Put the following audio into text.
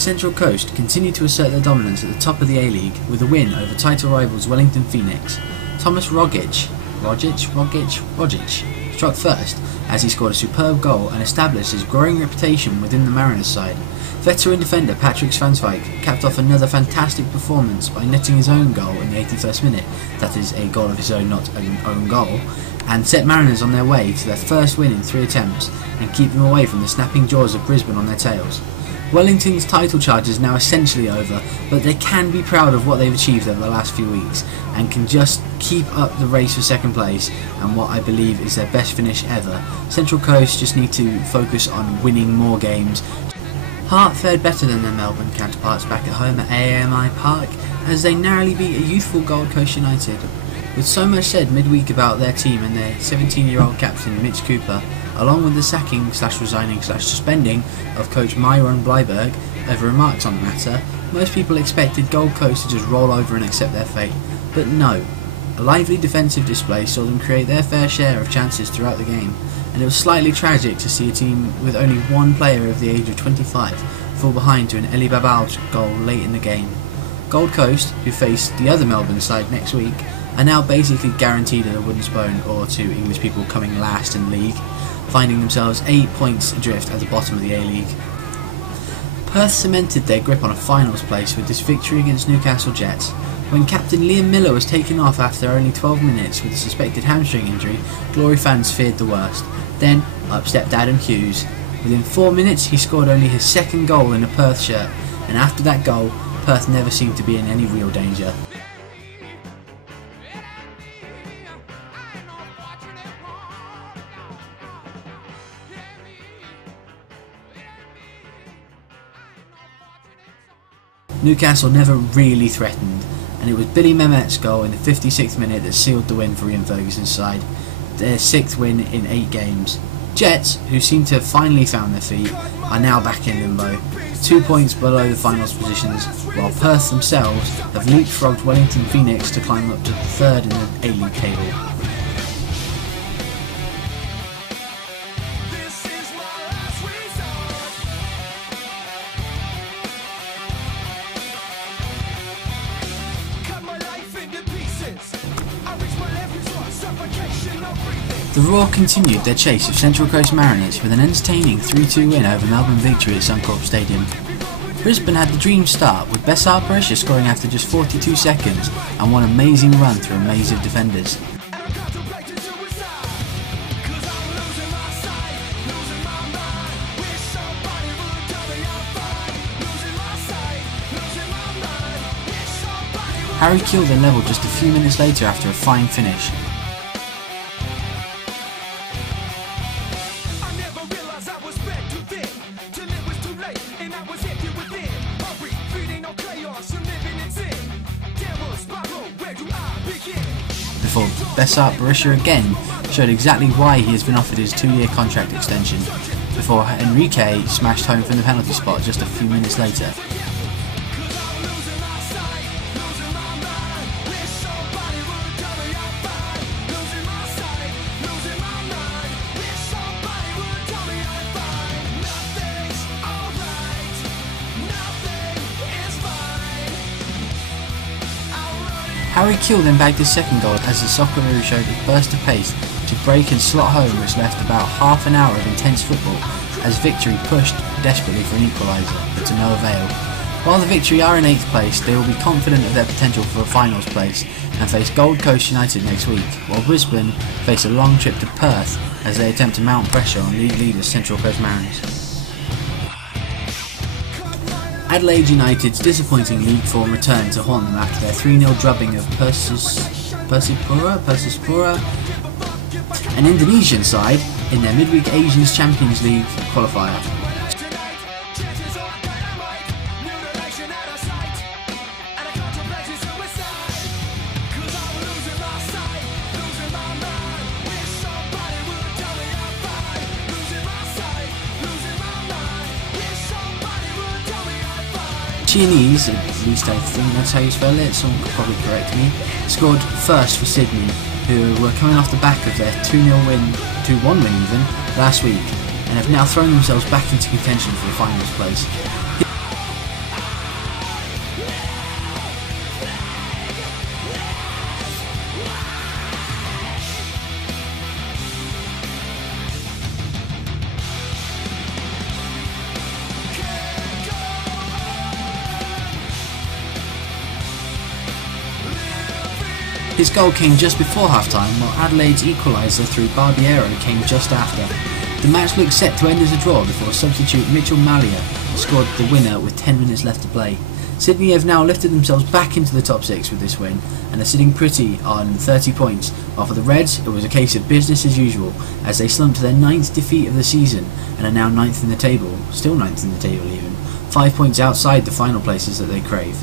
Central Coast continued to assert their dominance at the top of the A-League with a win over title rivals Wellington Phoenix. Thomas Rogic struck first as he scored a superb goal and established his growing reputation within the Mariners side. Veteran defender Patrick Svansvik capped off another fantastic performance by netting his own goal in the 81st minute, that is a goal of his own, not an own goal, and set Mariners on their way to their first win in 3 attempts and keep them away from the snapping jaws of Brisbane on their tails. Wellington's title charge is now essentially over, but they can be proud of what they've achieved over the last few weeks and can just keep up the race for second place and what I believe is their best finish ever. Central Coast just need to focus on winning more games. Hart fared better than their Melbourne counterparts back at home at AAMI Park as they narrowly beat a youthful Gold Coast United. With so much said midweek about their team and their 17-year-old captain Mitch Cooper, along with the sacking/resigning/suspending of coach Myron Bleiberg over remarks on the matter, most people expected Gold Coast to just roll over and accept their fate. But no, a lively defensive display saw them create their fair share of chances throughout the game, and it was slightly tragic to see a team with only one player of the age of 25 fall behind to an Eli Babal goal late in the game. Gold Coast, who face the other Melbourne side next week, are now basically guaranteed a wooden spoon, or to English people coming last in the league, finding themselves 8 points adrift at the bottom of the A-League. Perth cemented their grip on a finals place with this victory against Newcastle Jets. When captain Liam Miller was taken off after only 12 minutes with a suspected hamstring injury, Glory fans feared the worst. Then up stepped Adam Hughes. Within 4 minutes he scored only his second goal in a Perth shirt, and after that goal, Perth never seemed to be in any real danger. Newcastle never really threatened, and it was Billy Mehmet's goal in the 56th minute that sealed the win for Ian Ferguson's side, their 6th win in 8 games. Jets, who seem to have finally found their feet, are now back in limbo, 2 points below the finals positions, while Perth themselves have leapfrogged Wellington Phoenix to climb up to 3rd in the A-League table. The Roar continued their chase of Central Coast Mariners with an entertaining 3-2 win over Melbourne Victory at Suncorp Stadium. Brisbane had the dream start, with Bessar Barisha scoring after just 42 seconds and one amazing run through a maze of defenders. Harry Keel then levelled just a few minutes later after a fine finish. Before Bessar Barisha again showed exactly why he has been offered his 2-year contract extension, before Enrique smashed home from the penalty spot just a few minutes later. Harry Keel then bagged his second goal as the Socceroo showed a burst of pace to break and slot home, which left about half an hour of intense football as Victory pushed desperately for an equaliser, but to no avail. While the Victory are in 8th place, they will be confident of their potential for a finals place and face Gold Coast United next week, while Brisbane face a long trip to Perth as they attempt to mount pressure on league leaders Central Coast Mariners. Adelaide United's disappointing league form returned to haunt them after their 3-0 drubbing of Persipura, an Indonesian side, in their midweek Asians Champions League qualifier. Chinese, at least I think that's how you spell it, someone could probably correct me, scored first for Sydney, who were coming off the back of their 2-0 win, 2-1 win even, last week, and have now thrown themselves back into contention for the finals place. His goal came just before half-time, while Adelaide's equaliser through Barbiero came just after. The match looked set to end as a draw before substitute Mitchell Malia scored the winner with 10 minutes left to play. Sydney have now lifted themselves back into the top 6 with this win and are sitting pretty on 30 points, while for the Reds it was a case of business as usual as they slumped to their 9th defeat of the season and are now 9th in the table, still 9th in the table even, 5 points outside the final places that they crave.